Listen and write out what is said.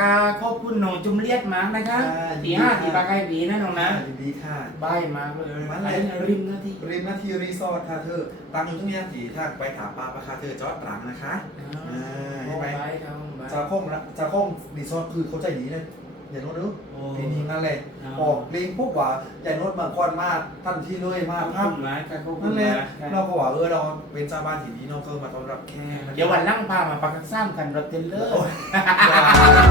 กาขอบคุณน้องจุมเลียดมากนะคะตีห้าตีปลาไก่ปีนะน้องนะ ดีค่ะ บายมากเลยอะไรริมนาที ริมนาทีรีสอร์ทค่ะเธอตั้งอยู่ตรงนี้สีถ้าไปถามป้าค่ะเธอจอดตรังนะคะใช่ไหม บายครับบาย จะคงรีสอร์ทคือเขาใจดีเลยอย่างโน้นดูปีนี้นั่นแหละ อ๋อ ออกลิงปุ๊บว่าอย่างโน้นมาก่อนมาทันทีเลยมา ขอบ ภาพ คุณมากครับขอบคุ นั่ ณ นแหละ มากครับ เราก็ว่าเราเป็นชาวบ้านที่ดีเนาะก็มาต้อนรับแขก เดี๋ยววันนั่งพามาปักซ้ำกันรถเทรลเลอร์ อย่า